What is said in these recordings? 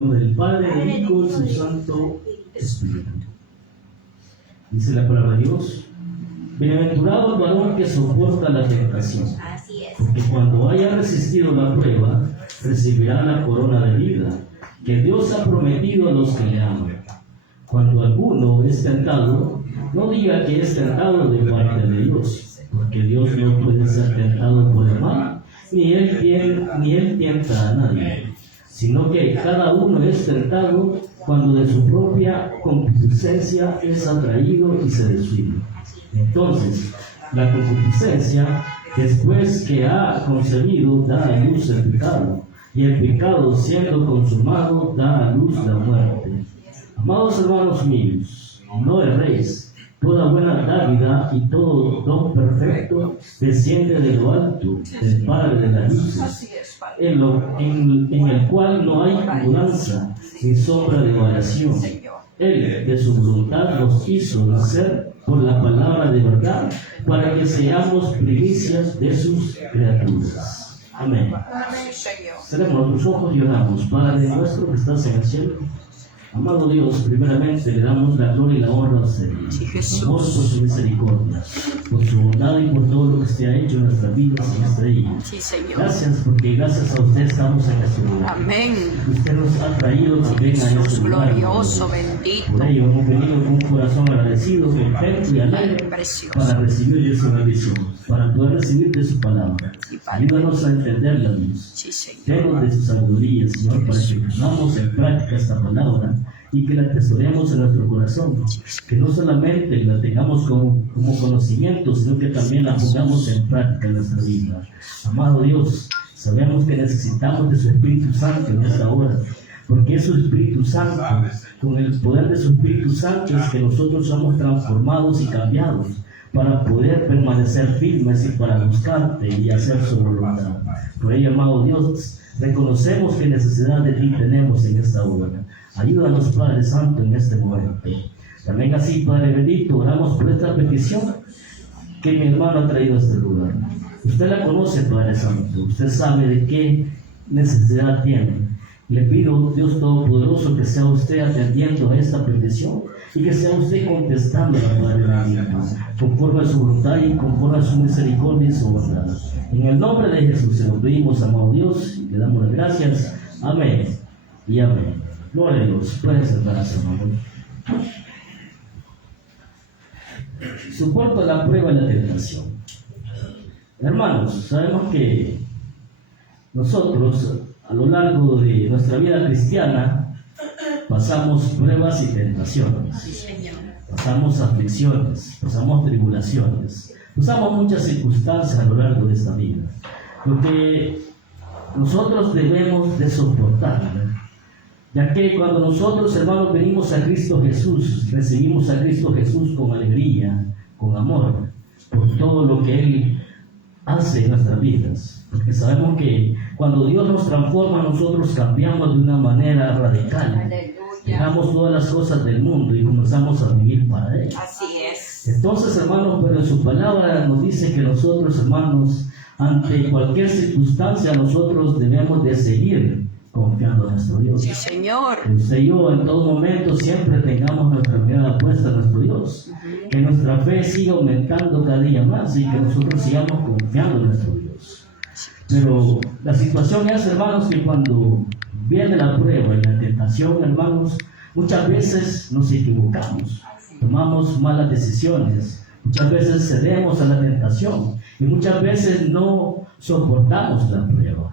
Del Padre, del Hijo y su Santo Espíritu. Dice la palabra de Dios: bienaventurado el varón que soporta la tentación, porque cuando haya resistido la prueba, recibirá la corona de vida que Dios ha prometido a los que le aman. Cuando alguno es tentado, no diga que es tentado de parte de Dios, porque Dios no puede ser tentado por el mal, ni él tienta a nadie, sino que cada uno es tentado cuando de su propia concupiscencia es atraído y se desvía. Entonces, la concupiscencia, después que ha concebido, da a luz el pecado, y el pecado, siendo consumado, da a luz la muerte. Amados hermanos míos, no erréis. Toda buena dádiva y todo don perfecto desciende de lo alto, del Padre de las luces, en el cual no hay mudanza ni sombra de variación. Él, de su voluntad, nos hizo nacer por la palabra de verdad, para que seamos primicias de sus criaturas. Amén. Cerremos nuestros ojos y oramos. Padre nuestro que estás en el cielo, amado Dios, primeramente le damos la gloria y la honra a usted, por su misericordia, por su bondad y por todo lo que usted ha hecho en nuestras vidas y en este día. Sí, Señor. Gracias, porque gracias a usted estamos en este lugar. Amén. Usted nos ha traído también a Jesús este lugar. glorioso, bendito. Por ello hemos venido con un corazón agradecido, contento y alegre Precioso. para recibir de su bendición, para poder recibir de su palabra. Ayúdanos a entenderla, Dios. Sí, Señor. Denos de su sabiduría, Señor, para que pongamos en práctica esta palabra y que la atesoremos en nuestro corazón, que no solamente la tengamos como conocimiento, sino que también la pongamos en práctica en nuestra vida. Amado Dios, sabemos que necesitamos de su Espíritu Santo en esta hora, porque es su Espíritu Santo, con el poder de su Espíritu Santo es que nosotros somos transformados y cambiados para poder permanecer firmes y para buscarte y hacer su voluntad. Por ello, amado Dios, reconocemos qué necesidad de ti tenemos en esta hora. Ayúdanos, Padre Santo, en este momento. También así, Padre bendito, oramos por esta petición que mi hermano ha traído a este lugar. Usted la conoce, Padre Santo. Usted sabe de qué necesidad tiene. Le pido, Dios Todopoderoso, que sea usted atendiendo a esta petición y que sea usted contestando, Padre bendito, conforme a su voluntad y conforme a su misericordia y su bondad. En el nombre de Jesús se lo pedimos, amado Dios, y le damos las gracias. Amén y amén. Gloria a Dios. Pueden sentarse, hermano. Soporto la prueba y la tentación. Hermanos, sabemos que nosotros, a lo largo de nuestra vida cristiana, pasamos pruebas y tentaciones. Pasamos aflicciones, pasamos tribulaciones, pasamos muchas circunstancias a lo largo de esta vida. Lo que nosotros debemos de soportar, ya que cuando nosotros, hermanos, venimos a Cristo Jesús, recibimos a Cristo Jesús con alegría, con amor, por todo lo que Él hace en nuestras vidas. Porque sabemos que cuando Dios nos transforma, nosotros cambiamos de una manera radical. Dejamos todas las cosas del mundo y comenzamos a vivir para Él. Así es. Entonces, hermanos, pero en su palabra nos dice que nosotros, hermanos, ante cualquier circunstancia, nosotros debemos de seguir confiando en nuestro Dios. Sí, Señor. Que usted y yo en todo momento siempre tengamos nuestra mirada puesta en nuestro Dios. Que nuestra fe siga aumentando cada día más y que nosotros sigamos confiando en nuestro Dios. Pero la situación es, hermanos, que cuando viene la prueba y la tentación, hermanos, muchas veces nos equivocamos, tomamos malas decisiones, muchas veces cedemos a la tentación y muchas veces no soportamos la prueba.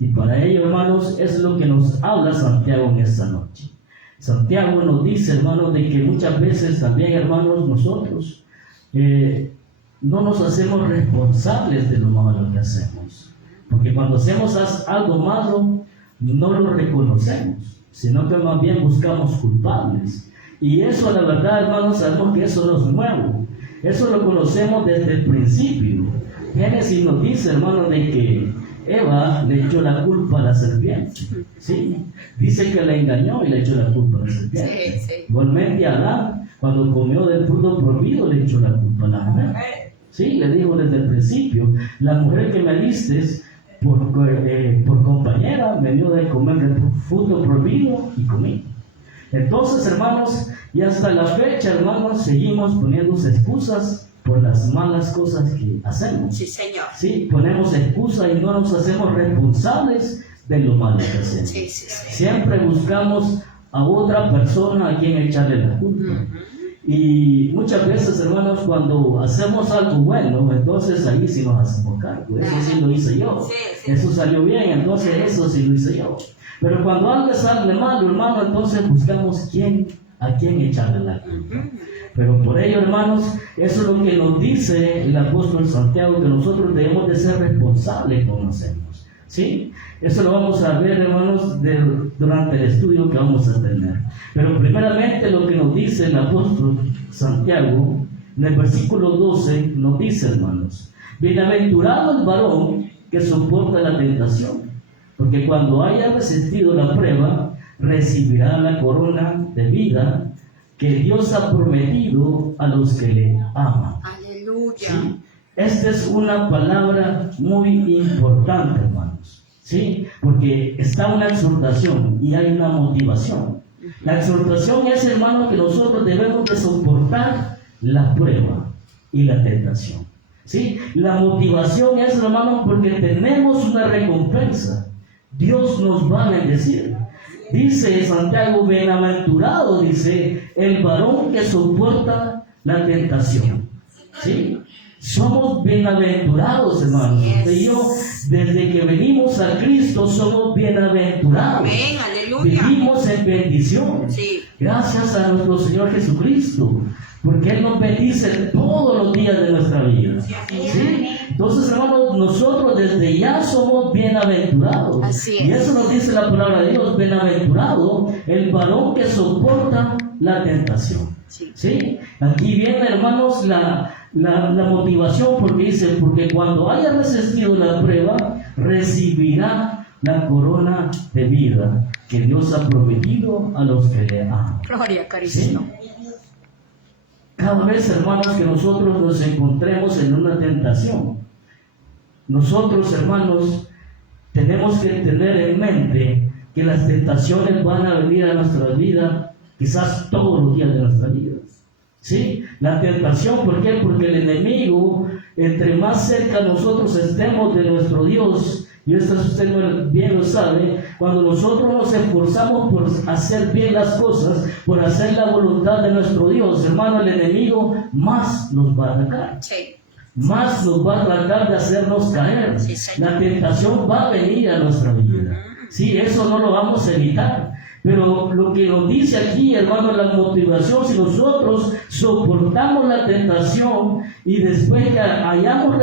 Y para ello, hermanos, es lo que nos habla Santiago en esta noche. Santiago nos dice, hermanos, de que muchas veces también, hermanos, nosotros no nos hacemos responsables de lo malo que hacemos. Porque cuando hacemos algo malo, no lo reconocemos, sino que más bien buscamos culpables. Y eso, la verdad, hermanos, sabemos que eso no es nuevo. Eso lo conocemos desde el principio. Génesis nos dice, hermanos, de que Eva le echó la culpa a la serpiente. ¿Sí? Dice que le engañó y le echó la culpa a la serpiente. Sí. Igualmente Adán, cuando comió del fruto prohibido, le echó la culpa a la mujer. Sí, le dijo desde el principio, la mujer que me diste por compañera me dio de comer del fruto prohibido y comí. Entonces, hermanos, y hasta la fecha, hermanos, seguimos poniendo excusas por las malas cosas que hacemos. Sí, Señor. Sí, ponemos excusas y no nos hacemos responsables de lo malo que hacemos. Sí, sí, sí. Siempre buscamos a otra persona a quien echarle la culpa. Y muchas veces, hermanos, cuando hacemos algo bueno, entonces ahí sí nos hacemos cargo. Eso sí lo hice yo. Eso salió bien, entonces eso sí lo hice yo. Pero cuando algo sale malo, hermano, entonces buscamos a quién echarle la culpa. Pero por ello, hermanos, eso es lo que nos dice el apóstol Santiago, que nosotros debemos de ser responsables con lo que hacemos. ¿Sí? Eso lo vamos a ver, hermanos, durante el estudio que vamos a tener. Pero primeramente lo que nos dice el apóstol Santiago, en el versículo 12, nos dice, hermanos, bienaventurado el varón que soporta la tentación, porque cuando haya resistido la prueba, recibirá la corona de vida que Dios ha prometido a los que le aman. Aleluya. ¿Sí? Esta es una palabra muy importante, hermanos, ¿sí? Porque está una exhortación y hay una motivación. La exhortación es, hermano, que nosotros debemos de soportar la prueba y la tentación, ¿sí? La motivación es, hermano, porque tenemos una recompensa. Dios nos va a bendecir. Dice Santiago, bienaventurado, dice, el varón que soporta la tentación, ¿sí? Somos bienaventurados, hermanos. Usted y yo, desde que venimos a Cristo, somos bienaventurados. Amén, aleluya. Vivimos en bendición. Sí. Gracias a nuestro Señor Jesucristo, porque Él nos bendice todos los días de nuestra vida. ¿Sí? Entonces, hermanos, nosotros desde ya somos bienaventurados. Así es. Y eso nos dice la palabra de Dios, bienaventurado el varón que soporta la tentación. Sí. ¿Sí? Aquí viene, hermanos, la motivación, porque dice, porque cuando haya resistido la prueba, recibirá la corona de vida que Dios ha prometido a los que le aman. Gloria a Cristo. ¿Sí? Cada vez, hermanos, que nosotros nos encontremos en una tentación, nosotros, hermanos, tenemos que tener en mente que las tentaciones van a venir a nuestra vida quizás todos los días de nuestra vida. ¿Sí? La tentación, ¿por qué? Porque el enemigo, entre más cerca nosotros estemos de nuestro Dios, y esto usted bien lo sabe, cuando nosotros nos esforzamos por hacer bien las cosas, por hacer la voluntad de nuestro Dios, hermano, el enemigo más nos va a atacar. Sí. Más nos va a tratar de hacernos caer. La tentación va a venir a nuestra vida. Sí, eso no lo vamos a evitar. Pero lo que nos dice aquí, hermano, la motivación, si nosotros soportamos la tentación y después que hayamos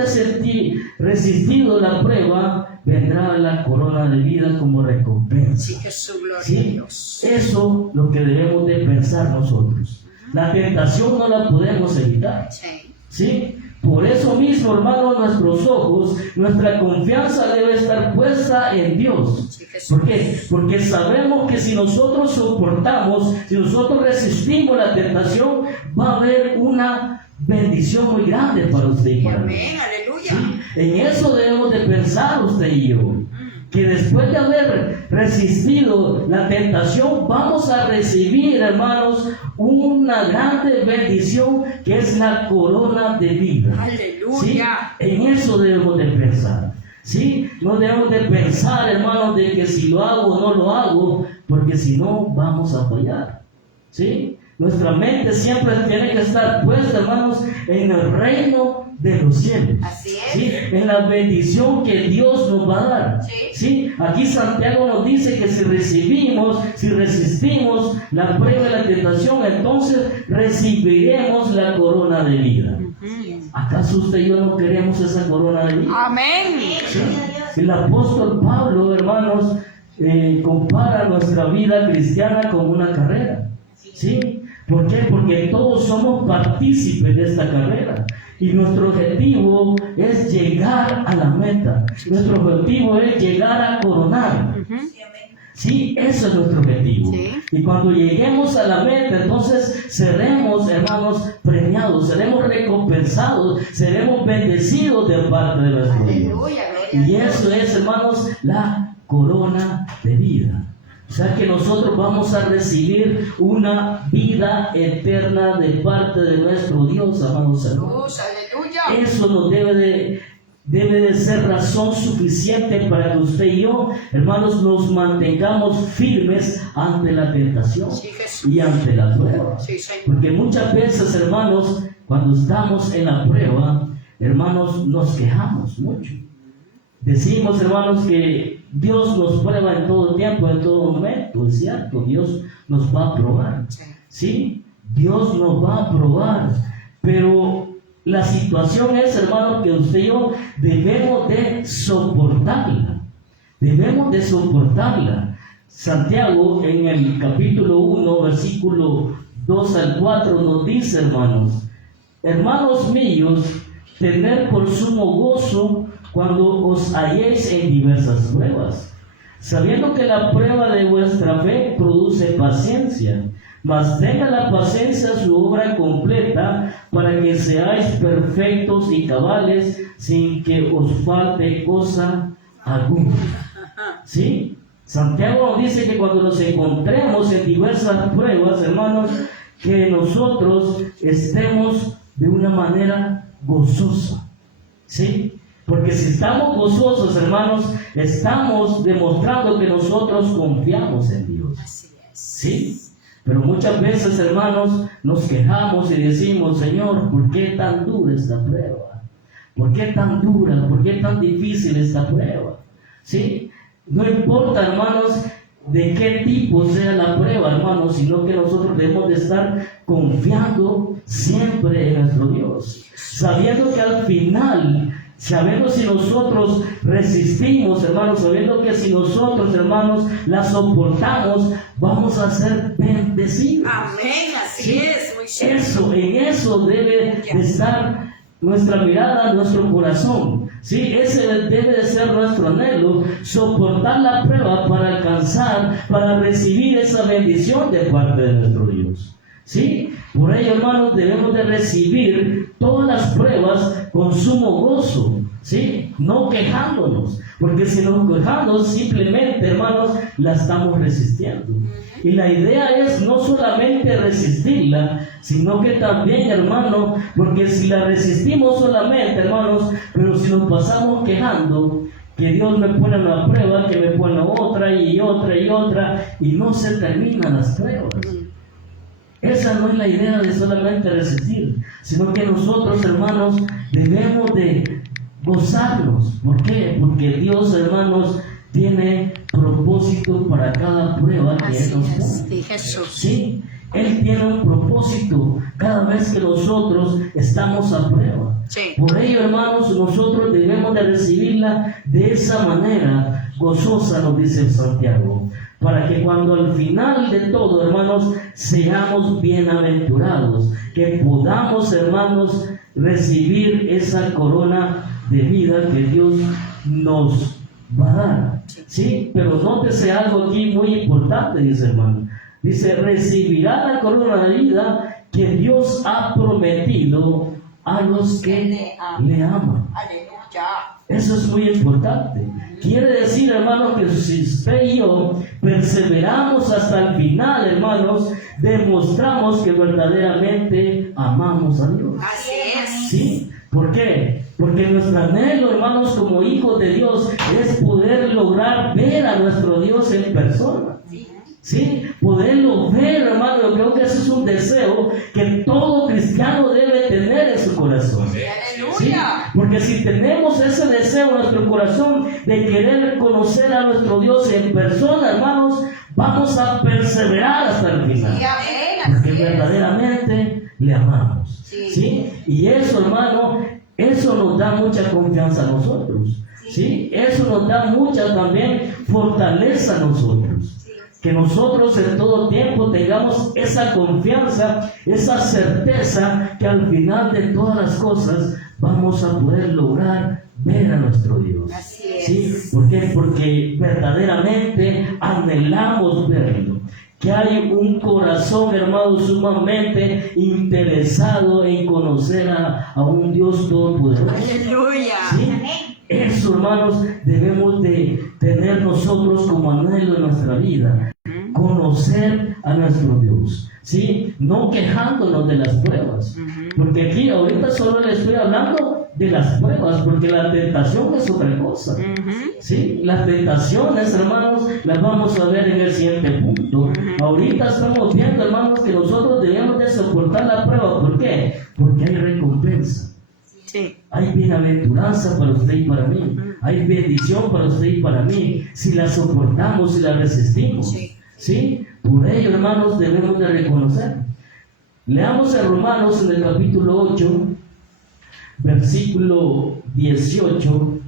resistido la prueba, vendrá la corona de vida como recompensa. Sí, Jesús, gloria ¿Sí? a Dios. Eso es lo que debemos de pensar nosotros. La tentación no la podemos evitar. Sí. ¿Sí? Por eso mismo, hermano, nuestros ojos, nuestra confianza debe estar puesta en Dios. Sí, Jesús. ¿Por qué? Porque sabemos que si nosotros soportamos, si nosotros resistimos la tentación, va a haber una bendición muy grande para usted y para mí. Amén, aleluya. ¿Sí? En eso debemos de pensar usted y yo. Que después de haber resistido la tentación, vamos a recibir, hermanos, una grande bendición que es la corona de vida. Aleluya. ¿Sí? En eso debemos de pensar. ¿Sí? No debemos de pensar, hermanos, de que si lo hago o no lo hago, porque si no, vamos a fallar. ¿Sí? Nuestra mente siempre tiene que estar puesta, hermanos, en el reino de los cielos. Así es. ¿Sí? En la bendición que Dios nos va a dar. Sí. ¿Sí? Aquí Santiago nos dice que si resistimos la prueba de la tentación, entonces recibiremos la corona de vida. ¿Acaso usted y yo no queremos esa corona de vida? Amén. ¿Sí? El apóstol Pablo, hermanos, compara nuestra vida cristiana con una carrera. ¿Sí? ¿Por qué? Porque todos somos partícipes de esta carrera. Y nuestro objetivo es llegar a la meta. Nuestro objetivo es llegar a coronar. Sí, eso es nuestro objetivo. Sí. Y cuando lleguemos a la meta, entonces seremos, hermanos, premiados, seremos recompensados, seremos bendecidos de parte de nuestro Dios. Aleluya, gloria Y eso es, hermanos, la corona de vida. O sea que nosotros vamos a recibir una vida eterna de parte de nuestro Dios, amados hermanos. Aleluya. Eso nos debe de ser razón suficiente para que usted y yo, hermanos, nos mantengamos firmes ante la tentación Sí, Jesús. y ante la prueba. Sí, Señor. Porque muchas veces, hermanos, cuando estamos en la prueba, hermanos, nos quejamos mucho. Decimos, hermanos, que Dios nos prueba en todo tiempo, en todo momento. Es cierto, Dios nos va a probar. Sí. ¿Sí? Dios nos va a probar. Pero la situación es, hermanos, que usted y yo debemos de soportarla. Debemos de soportarla. Santiago, en el capítulo 1, versículo 2 al 4, nos dice, hermanos míos, tened por sumo gozo cuando os halléis en diversas pruebas, sabiendo que la prueba de vuestra fe produce paciencia, mas tenga la paciencia su obra completa, para que seáis perfectos y cabales, sin que os falte cosa alguna. ¿Sí? Santiago nos dice que cuando nos encontremos en diversas pruebas, hermanos, que nosotros estemos de una manera gozosa. ¿Sí? Porque si estamos gozosos, hermanos, estamos demostrando que nosotros confiamos en Dios. Así es. ¿Sí? Pero muchas veces, hermanos, nos quejamos y decimos, Señor, ¿por qué tan dura esta prueba? ¿Por qué tan dura? ¿Por qué tan difícil esta prueba? ¿Sí? No importa, hermanos, de qué tipo sea la prueba, hermanos, sino que nosotros debemos de estar confiando siempre en nuestro Dios, sabiendo que al final, sabiendo si nosotros resistimos, hermanos, sabiendo que si nosotros, hermanos, la soportamos, vamos a ser bendecidos. Amén, así ¿Sí? es, muy cierto. En eso debe de estar nuestra mirada, nuestro corazón. ¿Sí? Ese debe de ser nuestro anhelo, soportar la prueba para alcanzar, para recibir esa bendición de parte de nuestro Dios. ¿Sí? Por ello, hermanos, debemos de recibir todas las pruebas con sumo gozo, ¿sí? No quejándonos, porque si nos quejamos, simplemente, hermanos, la estamos resistiendo. Y la idea es no solamente resistirla, sino que también, hermano, porque si la resistimos solamente, hermanos, pero si nos pasamos quejando, que Dios me pone una prueba, que me pone otra y otra y otra, y no se terminan las pruebas. Esa no es la idea de solamente resistir, sino que nosotros, hermanos, debemos de gozarnos. ¿Por qué? Porque Dios, hermanos, tiene propósito para cada prueba que Él nos pone. Sí, Jesús. ¿Sí? Él tiene un propósito cada vez que nosotros estamos a prueba. Sí. Por ello, hermanos, nosotros debemos de recibirla de esa manera gozosa, nos dice Santiago, para que cuando al final de todo, hermanos, seamos bienaventurados, que podamos, hermanos, recibir esa corona de vida que Dios nos va a dar. ¿Sí? Pero nótese algo aquí muy importante, dice hermano. Dice, recibirá la corona de vida que Dios ha prometido a los que le aman. Aleluya. Eso es muy importante. Quiere decir, hermanos, que si usted y yo perseveramos hasta el final, hermanos, demostramos que verdaderamente amamos a Dios. Así es. ¿Sí? ¿Por qué? Porque nuestro anhelo, hermanos, como hijos de Dios, es poder lograr ver a nuestro Dios en persona. ¿Sí? Poderlo ver, hermano. Yo creo que eso es un deseo que todo cristiano debe tener en su corazón. ¿Sí? Aleluya. Porque si tenemos ese deseo en nuestro corazón de querer conocer a nuestro Dios en persona, hermanos, vamos a perseverar hasta el final. Sí, amén, Porque así es. verdaderamente le amamos. Sí. ¿Sí? Y eso, hermano, eso nos da mucha confianza a nosotros. ¿Sí? Eso nos da mucha también fortaleza a nosotros. Que nosotros en todo tiempo tengamos esa confianza, esa certeza que al final de todas las cosas vamos a poder lograr ver a nuestro Dios. Así es. ¿Sí? ¿Por qué? Porque verdaderamente anhelamos verlo. que hay un corazón, hermano, sumamente interesado en conocer a un Dios todopoderoso. Aleluya. ¿Sí? Eso, hermanos, debemos de tener nosotros como anhelo en nuestra vida. Conocer a nuestro Dios, ¿sí? No quejándonos de las pruebas. Porque aquí ahorita solo le estoy hablando de las pruebas, porque la tentación es otra cosa. ¿Sí? Las tentaciones, hermanos, las vamos a ver en el siguiente punto. Ahorita estamos viendo, hermanos, que nosotros debemos de soportar la prueba. ¿Por qué? Porque hay recompensa. Sí. Hay bienaventuranza para usted y para mí. Hay bendición para usted y para mí. Si la soportamos, si la resistimos. Sí. ¿Sí? Por ello, hermanos, debemos de reconocer. Leamos en Romanos, en el capítulo 8, versículo 18.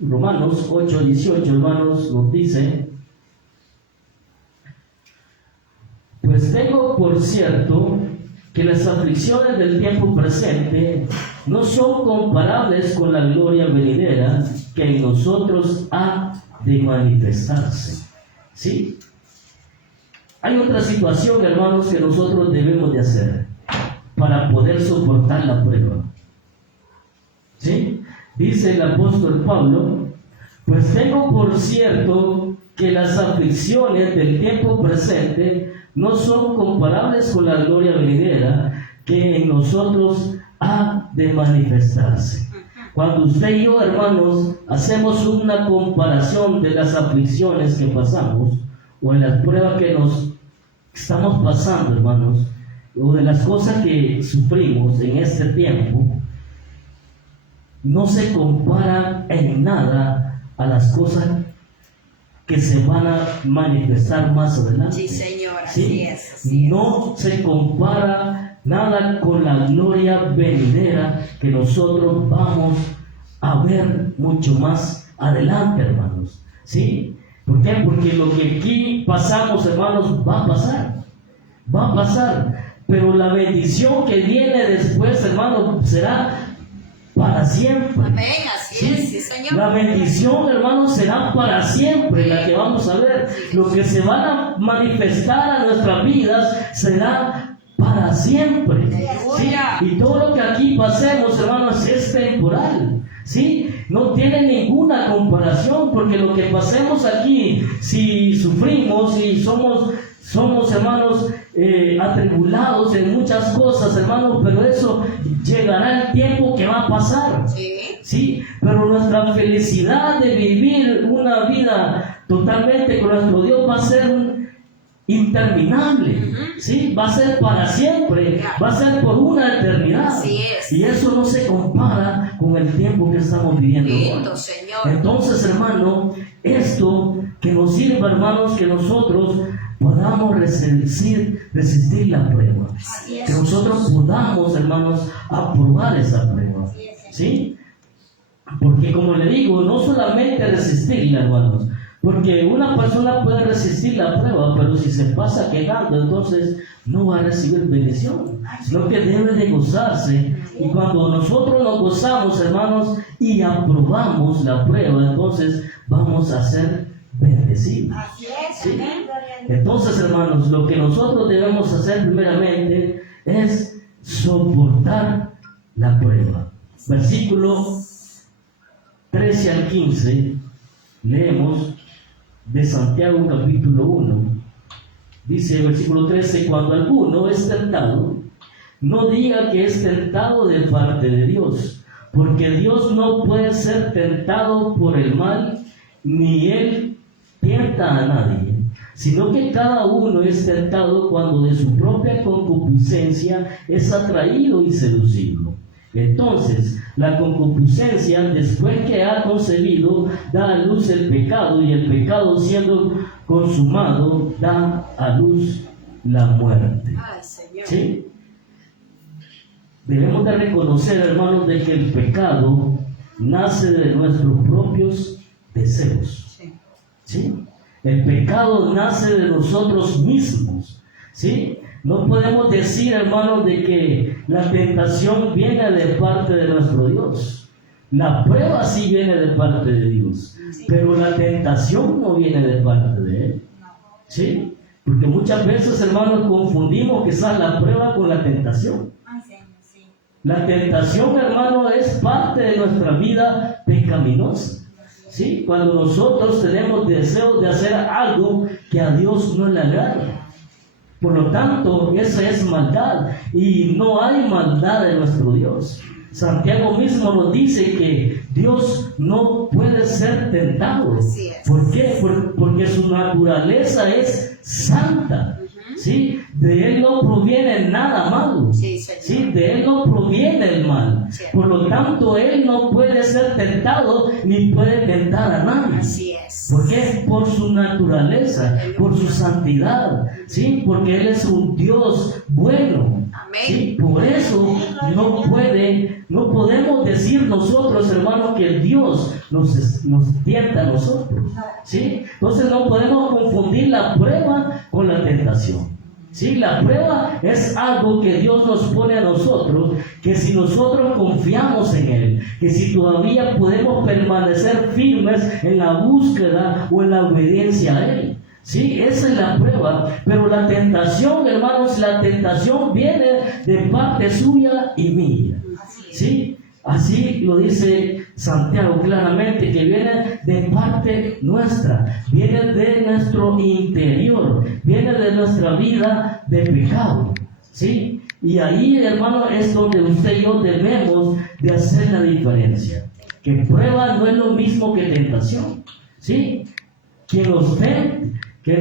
Romanos 8, 18, hermanos, nos dice: pues tengo por cierto que las aflicciones del tiempo presente no son comparables con la gloria venidera que en nosotros ha de manifestarse. ¿Sí? Hay otra situación, hermanos, que nosotros debemos de hacer para poder soportar la prueba. ¿Sí? Dice el apóstol Pablo: pues tengo por cierto que las aflicciones del tiempo presente no son comparables con la gloria venidera que en nosotros ha de manifestarse. Cuando usted y yo, hermanos, hacemos una comparación de las aflicciones que pasamos, o en las pruebas que nos estamos pasando, hermanos, o de las cosas que sufrimos en este tiempo, no se compara en nada a las cosas que se van a manifestar más adelante. Sí, Señor, ¿Sí? así es. Así es. No se compara nada con la gloria venidera que nosotros vamos a ver mucho más adelante, hermanos. ¿Sí? ¿Por qué? Porque lo que aquí pasamos, hermanos, va a pasar. Va a pasar. Pero la bendición que viene después, hermanos, será para siempre. Amén, así ¿Sí? es, sí, Señor. La bendición, hermanos, será para siempre la que vamos a ver. Lo que se van a manifestar a nuestras vidas será para siempre. ¿Sí? Y todo lo que aquí pasemos, hermanos, es temporal. ¿Sí? No tiene ninguna comparación, porque lo que pasemos aquí, si sufrimos, si somos hermanos, atribulados en muchas cosas, hermanos, pero eso llegará el tiempo que va a pasar. Sí. ¿Sí? Pero nuestra felicidad de vivir una vida totalmente con nuestro Dios va a ser interminable. ¿Sí? Va a ser para siempre, va a ser por una eternidad. Así es. Y eso no se compara con el tiempo que estamos viviendo hoy. Bendito Señor. Entonces, hermano, esto que nos sirva, hermanos, que nosotros podamos resistir la prueba. Así es. Que nosotros podamos, hermanos, aprobar esa prueba. ¿Sí? Porque, como le digo, no solamente resistirla, hermanos, porque una persona puede resistir la prueba, pero si se pasa quejando, entonces no va a recibir bendición, sino que debe de gozarse. Y cuando nosotros nos gozamos, hermanos, y aprobamos la prueba, entonces vamos a ser bendecidos. ¿Sí? Entonces, hermanos, lo que nosotros debemos hacer primeramente es soportar la prueba. Versículo 13 al 15, leemos de Santiago capítulo 1. Dice el versículo 13: cuando alguno es tentado, no diga que es tentado de parte de Dios, porque Dios no puede ser tentado por el mal, ni Él tienta a nadie, sino que cada uno es tentado cuando de su propia concupiscencia es atraído y seducido. Entonces, la concupiscencia, después que ha concebido, da a luz el pecado, y el pecado, siendo consumado, da a luz la muerte. Ay, Señor. ¿Sí? Debemos de reconocer, hermanos, de que el pecado nace de nuestros propios deseos. Sí. ¿Sí? El pecado nace de nosotros mismos. ¿Sí? No podemos decir, hermanos, de que la tentación viene de parte de nuestro Dios. La prueba sí viene de parte de Dios. pero la tentación no viene de parte de Él. ¿Sí? Porque muchas veces, hermanos, confundimos quizás la prueba con la tentación. La tentación, hermano, es parte de nuestra vida pecaminosa. ¿Sí? Cuando nosotros tenemos deseo de hacer algo que a Dios no le agrada. Por lo tanto, esa es maldad. Y no hay maldad en nuestro Dios. Santiago mismo nos dice que Dios no puede ser tentado. ¿Por qué? Porque su naturaleza es santa. ¿Sí? De Él no proviene nada malo. ¿Sí? De Él no proviene el mal. Por lo tanto, Él no puede ser tentado ni puede tentar a nadie. ¿Por qué? Por su naturaleza, por su santidad. ¿Sí? Porque Él es un Dios bueno. ¿Sí? Por eso no podemos decir nosotros, hermanos, que el Dios nos tienta a nosotros. ¿Sí? Entonces no podemos confundir la prueba con la tentación. ¿Sí? La prueba es algo que Dios nos pone a nosotros, que si nosotros confiamos en Él, que si todavía podemos permanecer firmes en la búsqueda o en la obediencia a Él. Sí, esa es la prueba, pero la tentación, hermanos, la tentación viene de parte suya y mía. ¿Sí? Así lo dice Santiago claramente, que viene de parte nuestra, viene de nuestro interior, viene de nuestra vida de pecado. ¿Sí? Y ahí, hermano, es donde usted y yo debemos de hacer la diferencia. Que prueba no es lo mismo que tentación. ¿Sí? Quien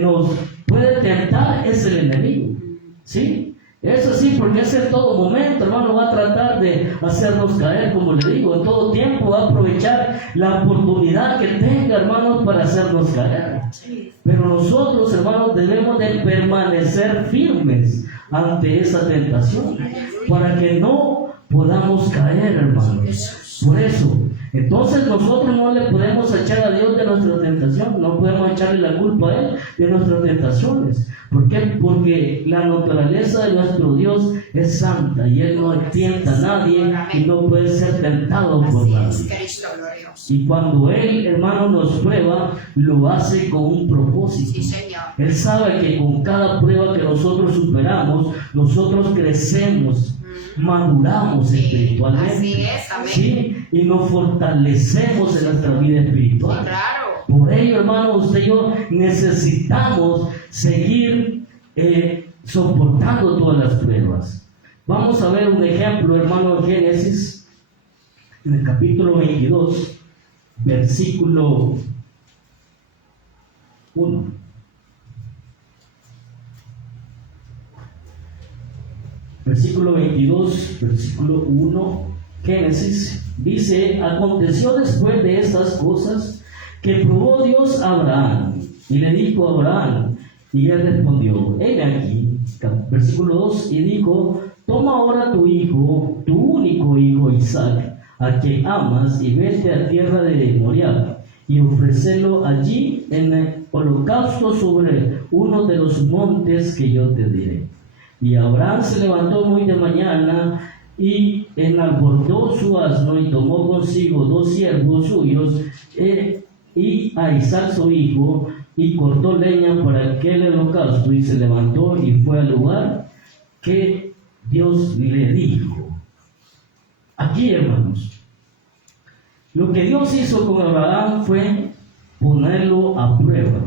nos puede tentar es el enemigo. ¿Sí? Eso sí, porque es en todo momento, hermano, va a tratar de hacernos caer, como le digo, en todo tiempo va a aprovechar la oportunidad que tenga, hermanos, para hacernos caer. Pero nosotros, hermanos, debemos de permanecer firmes ante esa tentación, para que no podamos caer, hermanos. Por eso, entonces nosotros no le podemos echar a Dios de nuestra tentación, no podemos echarle la culpa a Él de nuestras tentaciones. ¿Por qué? Porque la naturaleza de nuestro Dios es santa y Él no tienta a nadie y no puede ser tentado por nadie. Y cuando Él, hermano, nos prueba, lo hace con un propósito. Él sabe que con cada prueba que nosotros superamos, nosotros crecemos, maduramos espiritualmente. ¿Sí? Y nos fortalecemos en nuestra vida espiritual. Por ello, hermano, usted y yo necesitamos seguir soportando todas las pruebas. Vamos a ver un ejemplo, hermano, de Génesis, en el capítulo 22, versículo 1. Versículo 22, versículo 1, Génesis, dice: aconteció después de estas cosas que probó Dios a Abraham, y le dijo a Abraham, y él respondió, he aquí, versículo 2, y dijo, toma ahora tu hijo, tu único hijo Isaac, a quien amas, y vete a tierra de Moriah, y ofrécelo allí en el holocausto sobre uno de los montes que yo te diré. Y Abraham se levantó muy de mañana, y enalbordó su asno, y tomó consigo 2 siervos suyos, y a Isaac su hijo, y cortó leña para aquel holocausto, y se levantó y fue al lugar que Dios le dijo. Aquí, hermanos, lo que Dios hizo con Abraham fue ponerlo a prueba,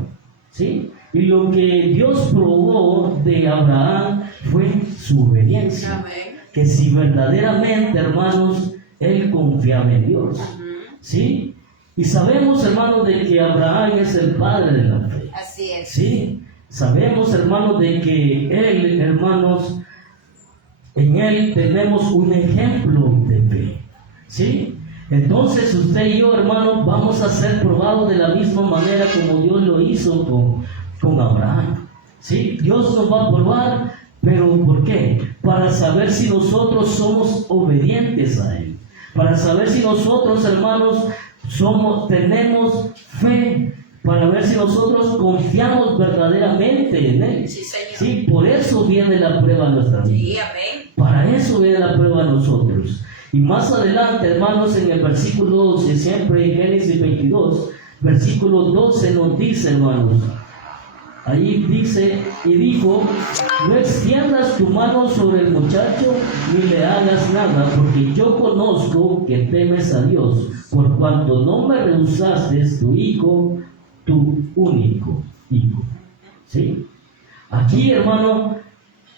¿sí? Y lo que Dios probó de Abraham fue su obediencia. Que si verdaderamente, hermanos, él confiaba en Dios, ¿sí? Y sabemos, hermanos, de que Abraham es el padre de la fe. Así es. Sí, sabemos, hermanos, de que él, hermanos, en él tenemos un ejemplo de fe. ¿Sí? Entonces usted y yo, hermanos, vamos a ser probados de la misma manera como Dios lo hizo con Abraham. ¿Sí? Dios nos va a probar, pero ¿por qué? Para saber si nosotros somos obedientes a Él. Para saber si nosotros, hermanos, tenemos fe, para ver si nosotros confiamos verdaderamente en Él. Sí, Señor. Sí, por eso viene la prueba a nuestra vida. Sí, amén. Para eso viene la prueba a nosotros. Y más adelante, hermanos, en el versículo 12, siempre en Génesis 22, versículo 12 nos dice, hermanos, ahí dice, y dijo, no extiendas tu mano sobre el muchacho, ni le hagas nada, porque yo conozco que temes a Dios, por cuanto no me rehusaste tu hijo, tu único hijo. ¿Sí? Aquí, hermano,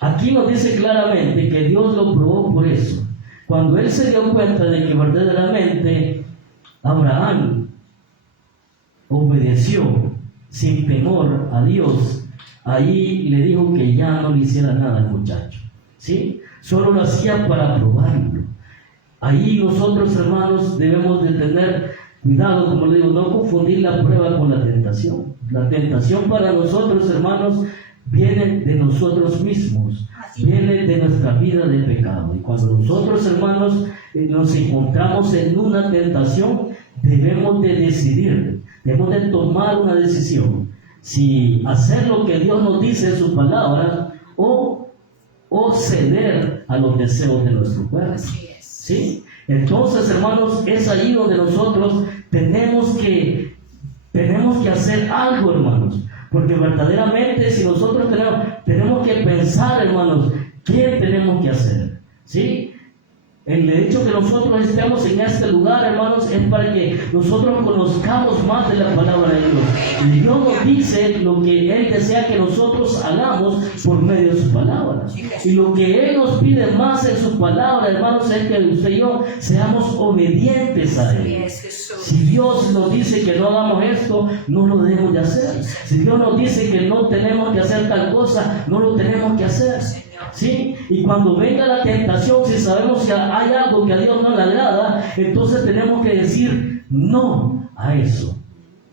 aquí nos dice claramente que Dios lo probó por eso. Cuando él se dio cuenta de que verdaderamente Abraham obedeció sin temor a Dios, ahí le dijo que ya no le hiciera nada al muchacho, ¿sí? Solo lo hacía para probarlo. Ahí nosotros, hermanos, debemos de tener cuidado, como le digo, no confundir la prueba con la tentación. La tentación para nosotros, hermanos, viene de nosotros mismos, viene de nuestra vida de pecado. Y cuando nosotros, hermanos, nos encontramos en una tentación, debemos de decidir, debemos de tomar una decisión, si hacer lo que Dios nos dice en su palabra o ceder a los deseos de nuestro cuerpo. ¿Sí? Entonces, hermanos, es ahí donde nosotros tenemos que hacer algo, hermanos, porque verdaderamente si nosotros tenemos que pensar, hermanos, ¿qué tenemos que hacer? ¿Sí? El hecho que nosotros estemos en este lugar, hermanos, es para que nosotros conozcamos más de la palabra de Dios. Y Dios nos dice lo que Él desea que nosotros hagamos por medio de su palabra. Y lo que Él nos pide más en su palabra, hermanos, es que usted y yo seamos obedientes a Él. Si Dios nos dice que no hagamos esto, no lo debemos de hacer. Si Dios nos dice que no tenemos que hacer tal cosa, no lo tenemos que hacer. ¿Sí? Y cuando venga la tentación, si sabemos que hay algo que a Dios no le agrada, entonces tenemos que decir no a eso.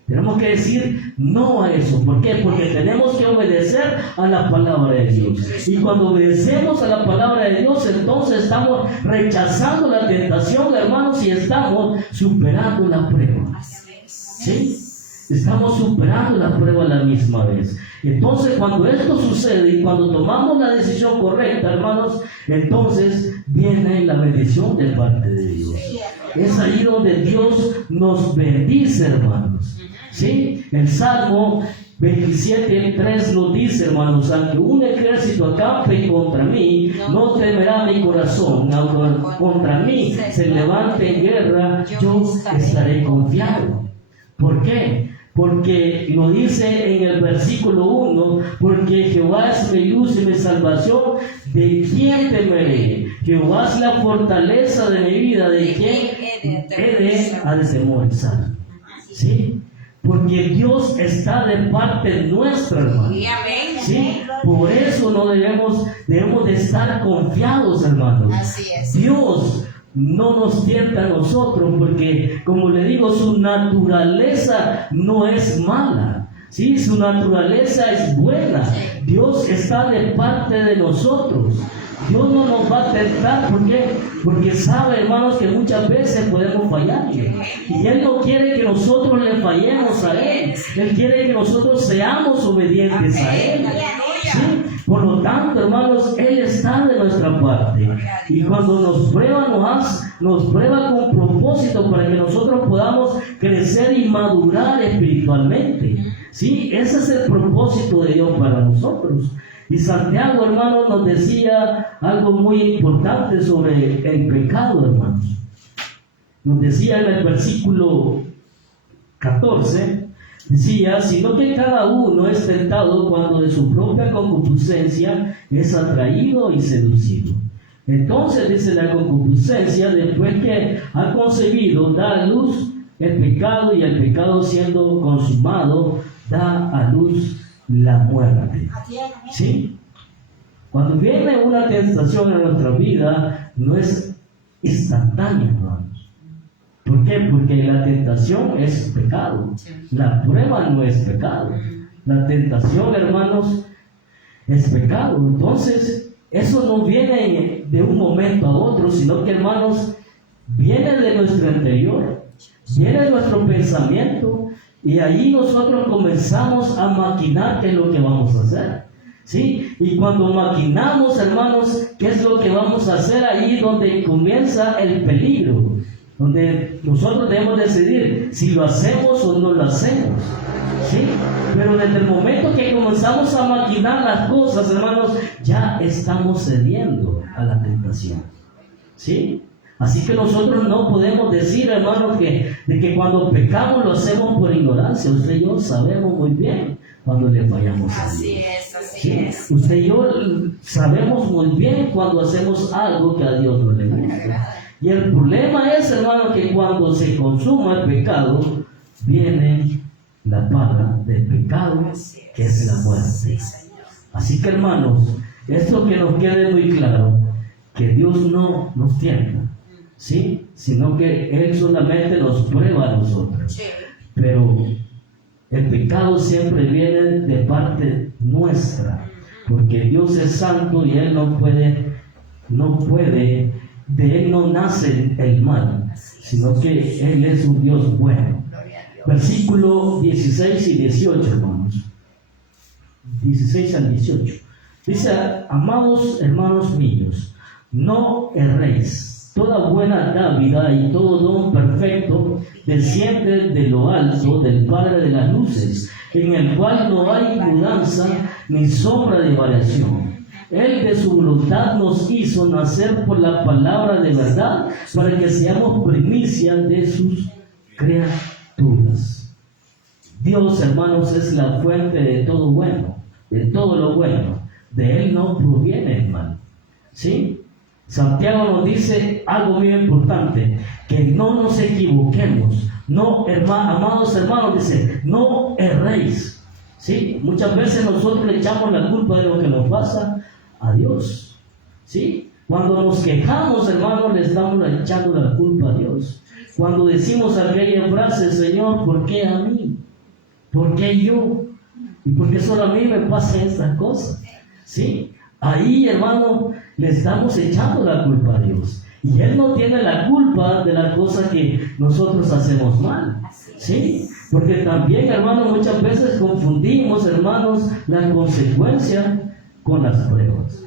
Tenemos que decir no a eso. ¿Por qué? Porque tenemos que obedecer a la palabra de Dios. Y cuando obedecemos a la palabra de Dios, entonces estamos rechazando la tentación, hermanos, y estamos superando la prueba. ¿Sí? Estamos superando la prueba a la misma vez. Entonces, cuando esto sucede y cuando tomamos la decisión correcta, hermanos, entonces viene la bendición de parte de Dios. Es ahí donde Dios nos bendice, hermanos. ¿Sí? El Salmo 27:3 nos dice, hermanos, aunque un ejército acampe contra mí, no temerá mi corazón. Aunque contra mí se levante en guerra, yo estaré confiado. ¿Por qué? Porque lo dice en el versículo 1, porque Jehová es mi luz y mi salvación, ¿de quién temeré? Jehová es la fortaleza de mi vida, ¿de quién he de atemorizar? ¿Sí? Porque Dios está de parte nuestra, hermano. ¿Sí? Por eso no debemos de estar confiados, hermanos. Dios no nos tienta a nosotros, porque, como le digo, su naturaleza no es mala, ¿sí? Su naturaleza es buena. Dios está de parte de nosotros. Dios no nos va a tentar. ¿Por qué? Porque sabe, hermanos, que muchas veces podemos fallarle. Y Él no quiere que nosotros le fallemos a Él. Él quiere que nosotros seamos obedientes a Él. ¿Sí? Por lo tanto, hermanos, Él está de nuestra parte. Y cuando nos prueba, nos prueba con propósito para que nosotros podamos crecer y madurar espiritualmente. ¿Sí? Ese es el propósito de Dios para nosotros. Y Santiago, hermanos, nos decía algo muy importante sobre el pecado, hermanos. Nos decía en el versículo 14, decía, sino que cada uno es tentado cuando de su propia concupiscencia es atraído y seducido. Entonces, dice, la concupiscencia, después que ha concebido, da a luz el pecado, y el pecado, siendo consumado, da a luz la muerte. ¿Sí? Cuando viene una tentación en nuestra vida, no es instantánea, hermanos. ¿Por qué? Porque la tentación es pecado. La prueba no es pecado. La tentación, hermanos, es pecado. Entonces, eso no viene de un momento a otro, sino que, hermanos, viene de nuestro interior, viene de nuestro pensamiento. Y ahí nosotros comenzamos a maquinar qué es lo que vamos a hacer. ¿Sí? Y cuando maquinamos, hermanos, qué es lo que vamos a hacer, ahí donde comienza el peligro. donde nosotros debemos decidir si lo hacemos o no lo hacemos, ¿sí? Pero desde el momento que comenzamos a maquinar las cosas, hermanos, ya estamos cediendo a la tentación, ¿sí? Así que nosotros no podemos decir, hermanos, de que cuando pecamos lo hacemos por ignorancia. Usted y yo sabemos muy bien cuando le fallamos a Dios. Así es. Usted y yo sabemos muy bien cuando hacemos algo que a Dios no le gusta. Y el problema es, hermano, que cuando se consuma el pecado, viene la paga del pecado, que es la muerte. Así que, hermanos, esto que nos quede muy claro, que Dios no nos tienta, ¿sí? Sino que Él solamente nos prueba a nosotros. Pero el pecado siempre viene de parte nuestra, porque Dios es santo y Él no puede, de Él no nace el mal, sino que Él es un Dios bueno. Versículo 16 y 18, hermanos. 16 al 18. Dice: amados hermanos míos, no erréis. Toda buena dádiva y todo don perfecto desciende de lo alto del Padre de las luces, en el cual no hay mudanza ni sombra de variación. Él de su voluntad nos hizo nacer por la palabra de verdad, para que seamos primicias de sus criaturas. Dios, hermanos, es la fuente de todo bueno, de todo lo bueno. De Él no proviene el mal, ¿sí? Santiago nos dice algo muy importante, que no nos equivoquemos. No, amados hermanos, dice, no erréis, ¿sí? Muchas veces nosotros le echamos la culpa de lo que nos pasa a Dios, ¿sí? Cuando nos quejamos, hermanos, le estamos echando la culpa a Dios. Cuando decimos aquella frase: Señor, ¿por qué a mí? ¿Por qué yo? ¿Y por qué solo a mí me pasan estas cosas? ¿Sí? Ahí, hermano, le estamos echando la culpa a Dios. Y Él no tiene la culpa de las cosas que nosotros hacemos mal, ¿sí? Porque también, hermano, muchas veces confundimos, hermanos, la consecuencia con las pruebas,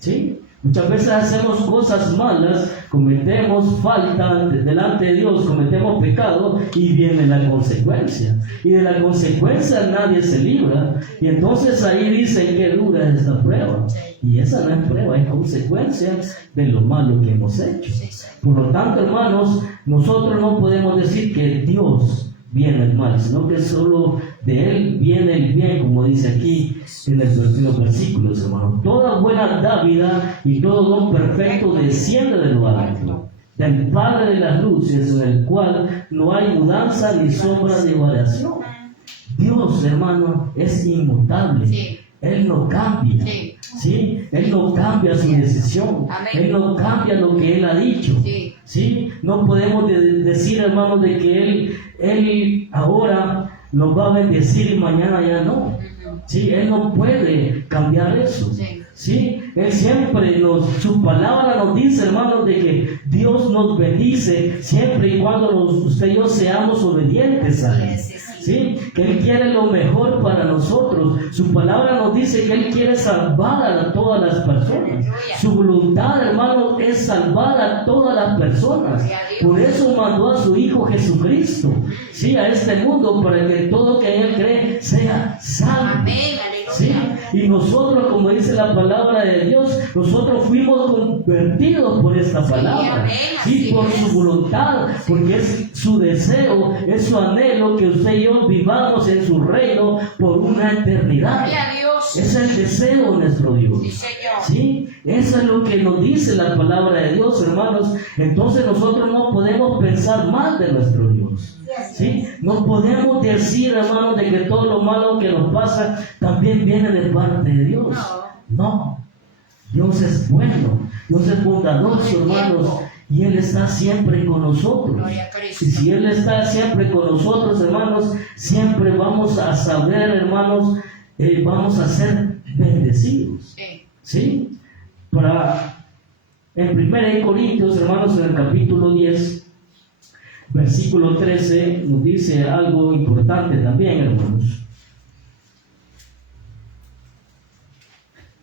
¿sí? Muchas veces hacemos cosas malas, cometemos falta delante de Dios, cometemos pecado y viene la consecuencia. Y de la consecuencia nadie se libra. Y entonces ahí dicen que dura esta prueba. Y esa no es prueba, es consecuencia de lo malo que hemos hecho. Por lo tanto, hermanos, nosotros no podemos decir que Dios viene el mal, sino que solo de Él viene el bien, como dice aquí en los versículos, hermanos. Toda buena dádiva y todo don perfecto desciende de lo alto, del Padre de las luces, en el cual no hay mudanza ni sombra de variación. Dios, hermano, es inmutable. Él no cambia, ¿sí? Él no cambia su decisión. Él no cambia lo que Él ha dicho, ¿sí? No podemos decir, hermanos, de que Él ahora nos va a bendecir y mañana ya no, ¿sí? Él no puede cambiar eso, ¿sí? Él siempre su palabra nos dice, hermanos, de que Dios nos bendice siempre y cuando usted y yo seamos obedientes a Él, ¿sí? Que Él quiere lo mejor para nosotros. Su palabra nos dice que Él quiere salvar a todas las personas. Su voluntad, hermano, es salvar a todas las personas. Por eso mandó a su Hijo Jesucristo, ¿sí? A este mundo, para que todo que Él cree sea salvo, ¿sí? Y nosotros, como dice la palabra de Dios, nosotros fuimos convertidos por esta palabra, ¿sí? Por su voluntad, porque es su deseo, es su anhelo que usted y yo vivamos en su reino por una eternidad. Es el deseo de nuestro Dios, ¿sí? Eso es lo que nos dice la palabra de Dios, hermanos. Entonces nosotros no podemos pensar mal de nuestro Dios, ¿sí? No podemos decir, hermanos, de que todo lo malo que nos pasa también viene de parte de Dios. No, Dios es bueno, Dios es bondadoso, hermanos, y Él está siempre con nosotros. Y si Él está siempre con nosotros, hermanos, siempre vamos a saber, hermanos, vamos a ser bendecidos, ¿sí? En 1 Corintios, hermanos, en el capítulo 10, versículo 13, nos dice algo importante también, hermanos.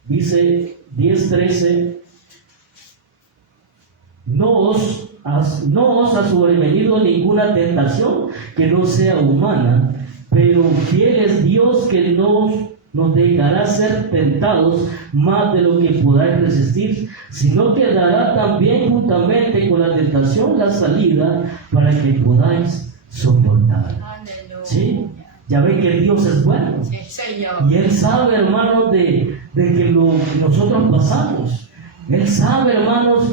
Dice 10:13: no os no os ha sobrevenido ninguna tentación que no sea humana, pero fiel es Dios que no nos dejará ser tentados más de lo que podáis resistir, sino que dará también juntamente con la tentación la salida para que podáis soportar. ¿Sí? Ya ven que Dios es bueno. Sí, Señor. Y Él sabe, hermanos, de que lo que nosotros pasamos. Él sabe, hermanos,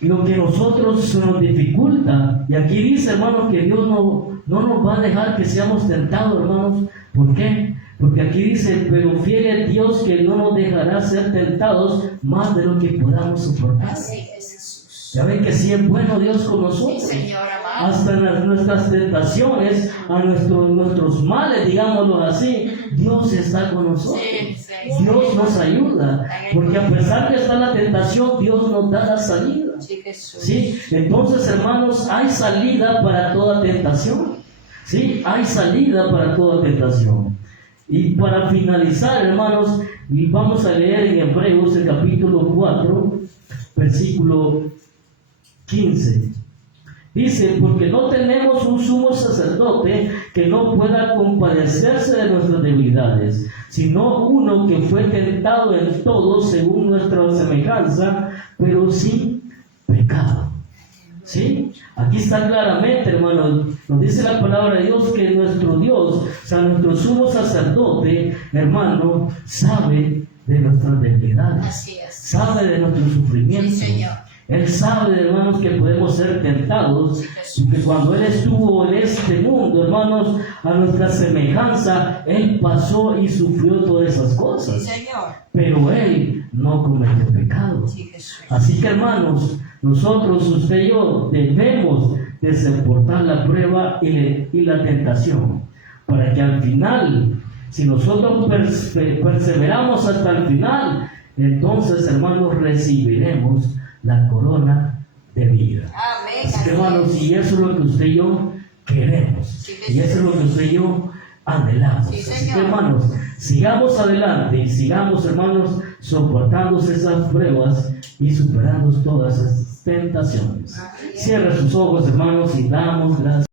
lo que nosotros se nos dificulta. Y aquí dice, hermanos, que Dios no nos va a dejar que seamos tentados, hermanos. ¿Por qué? Porque aquí dice, pero fiel es Dios que no nos dejará ser tentados más de lo que podamos soportar. Así es, Jesús. Ya ven que sí es bueno Dios con nosotros. Sí, Señor amado. Hasta en nuestras tentaciones, a nuestros males, digámoslo así, Dios está con nosotros. Sí, sí, Dios nos ayuda, porque a pesar de estar la tentación, Dios nos da la salida. Sí, Jesús. ¿Sí? Entonces, hermanos, hay salida para toda tentación. ¿Sí? Hay salida para toda tentación. Y para finalizar, hermanos, vamos a leer en Hebreos el capítulo 4, versículo 15. Dice, porque no tenemos un sumo sacerdote que no pueda compadecerse de nuestras debilidades, sino uno que fue tentado en todo según nuestra semejanza, pero sin pecado. ¿Sí? Aquí está claramente, hermanos, nos dice la palabra de Dios que nuestro Dios, o sea, nuestro sumo sacerdote, hermano, sabe de nuestras debilidades, Así es. sabe de nuestro sufrimiento. Sí, Señor. Él sabe, hermanos, que podemos ser tentados, y que cuando Él estuvo en este mundo, hermanos, a nuestra semejanza, Él pasó y sufrió todas esas Sí, cosas, Señor. pero Él no cometió pecado. Sí, Jesús. Así que, hermanos, nosotros, usted y yo, debemos de soportar la prueba y la tentación, para que al final, si nosotros perseveramos hasta el final, entonces, hermanos, recibiremos la corona de vida. Amén. Así que, hermanos, y eso es lo que usted y yo queremos, y eso es lo que usted y yo anhelamos. Sí, Así que, Señor. hermanos, sigamos adelante y sigamos, hermanos, soportando esas pruebas y superando todas esas tentaciones. Cierra sus ojos, hermanos, y damos gracias.